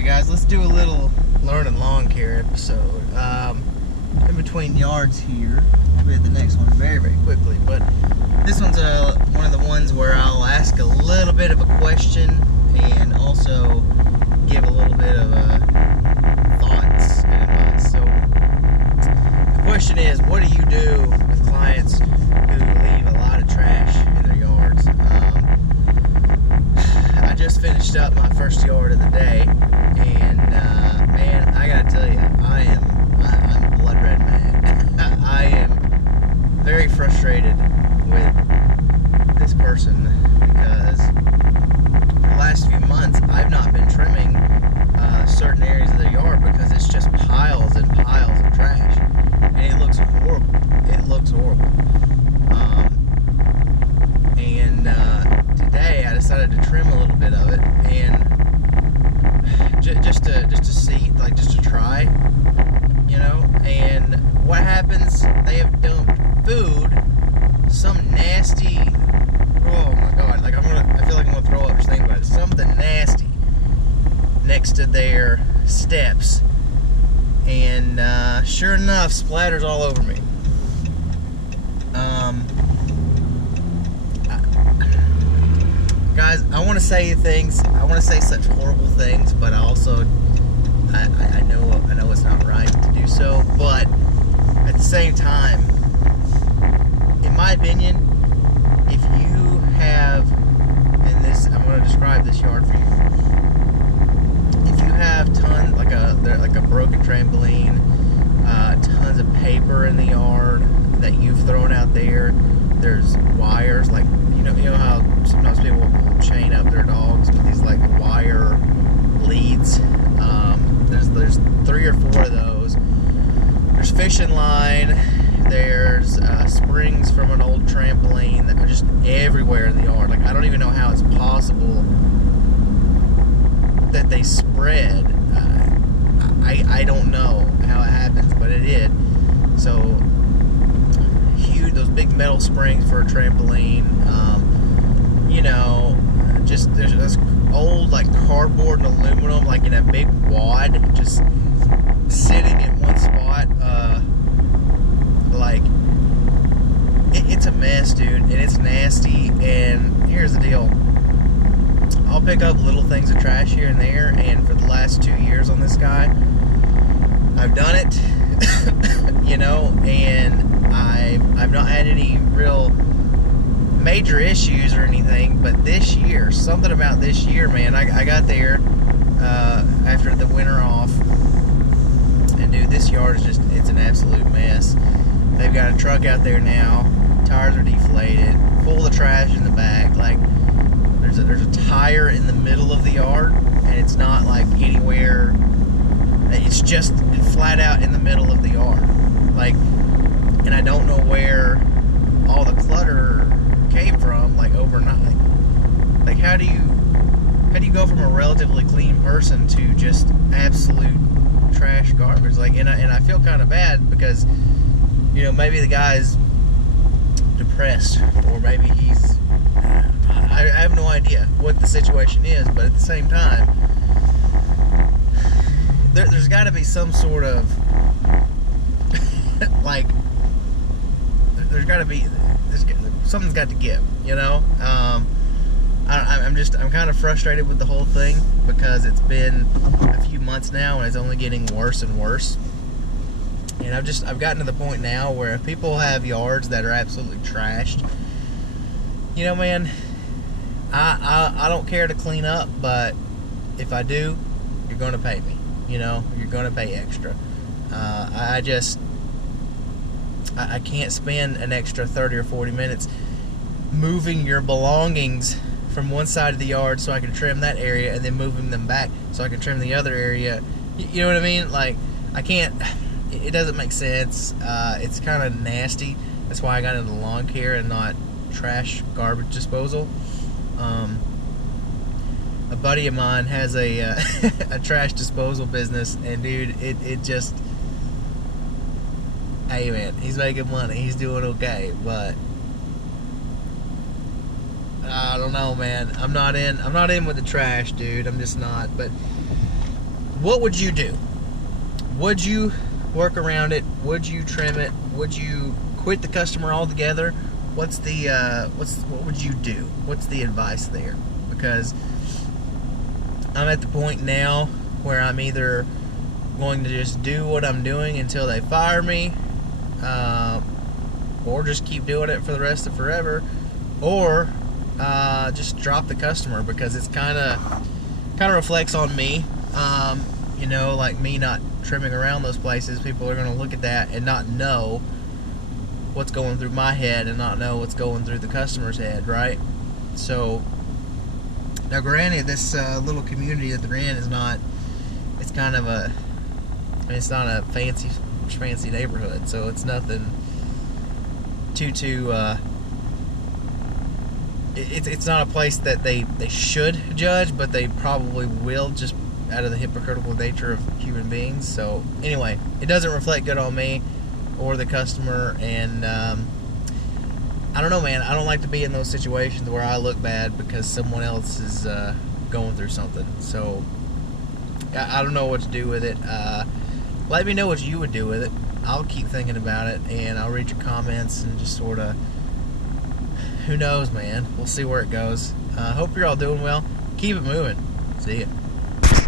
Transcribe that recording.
Alright guys, let's do a little learning lawn care episode. In between yards here, we'll be at the next one very quickly, but this one's one of the ones where I'll ask a little bit of a question and also give a little bit of thoughts and advice. So the question is, what do you do with clients who leave a lot of trash in their yards? I just finished up my first yard of the day, and man, I gotta tell you, I'm blood red mad. I am very frustrated with this person because for the last few months I've not been trimming certain areas of the yard because it's just piles and piles of trash, and it looks horrible. It looks horrible. Today I decided to trim a little bit of it, and just to see, like, just to try, you know. And what happens? They have dumped food, some nasty. Oh my god! Like I feel like I'm gonna throw up just thinking about it. Something nasty next to their steps, and sure enough, splatters all over me. Guys, I want to say things. I want to say such horrible things, but I know it's not right to do so. But at the same time, in my opinion, if you have, and this, I'm going to describe this yard for you. If you have tons, like a broken trampoline, tons of paper in the yard that you've thrown out there, there's wires, like, you know how sometimes people will chain up their dogs with these like wire leads. There's 3 or 4 of those. There's fishing line. There's springs from an old trampoline that are just everywhere in the yard. Like, I don't even know how it's possible that they spread. I don't know how it happens, but it did. So huge, those big metal springs for a trampoline. You know, just there's this old like cardboard and aluminum, like in a big wad, just sitting in one spot. Like it's a mess, dude, and it's nasty. And here's the deal: I'll pick up little things of trash here and there, and for the last 2 years on this guy, I've done it. You know, and I've not had any real major issues or anything, but this year, something about this year, man, I got there after the winter off, and dude, this yard is just, it's an absolute mess. They've got a truck out there now, tires are deflated, full of trash in the back, like there's a tire in the middle of the yard, and it's not like anywhere, it's just flat out in the middle of the yard, like, and I don't know where all the clutter came from, like, overnight. Like, how do you go from a relatively clean person to just absolute trash garbage? Like, and I feel kind of bad because, you know, maybe the guy's depressed, or maybe he's, I have no idea what the situation is, but at the same time, there's got to be some sort of like, something's got to give, you know. I'm kind of frustrated with the whole thing because it's been a few months now and it's only getting worse and worse. And I've gotten to the point now where if people have yards that are absolutely trashed, you know, man, I don't care to clean up, but if I do, you're going to pay me. You know, you're going to pay extra. I can't spend an extra 30 or 40 minutes moving your belongings from one side of the yard so I can trim that area, and then moving them back so I can trim the other area. You know what I mean? Like, I can't, it doesn't make sense. It's kind of nasty. That's why I got into lawn care and not trash garbage disposal. A buddy of mine has a trash disposal business, and dude, it just, hey man, he's making money, he's doing okay, but I don't know, man. I'm not in with the trash, dude. I'm just not. But what would you do? Would you work around it? Would you trim it? Would you quit the customer altogether? What would you do? What's the advice there? Because I'm at the point now where I'm either going to just do what I'm doing until they fire me, or just keep doing it for the rest of forever, or just drop the customer, because it's kind of reflects on me. Like me not trimming around those places, people are going to look at that and not know what's going through my head and not know what's going through the customer's head, right? So now, granted, this little community that they're in is not. It's kind of a. I mean, it's not a fancy neighborhood, so it's nothing too. It's not a place that they should judge, but they probably will, just out of the hypocritical nature of human beings. So anyway, it doesn't reflect good on me or the customer, and I don't know, man. I don't like to be in those situations where I look bad because someone else is going through something. So I don't know what to do with it. Let me know what you would do with it. I'll keep thinking about it, and I'll read your comments and just sort of, who knows, man. We'll see where it goes. Hope you're all doing well. Keep it moving. See ya.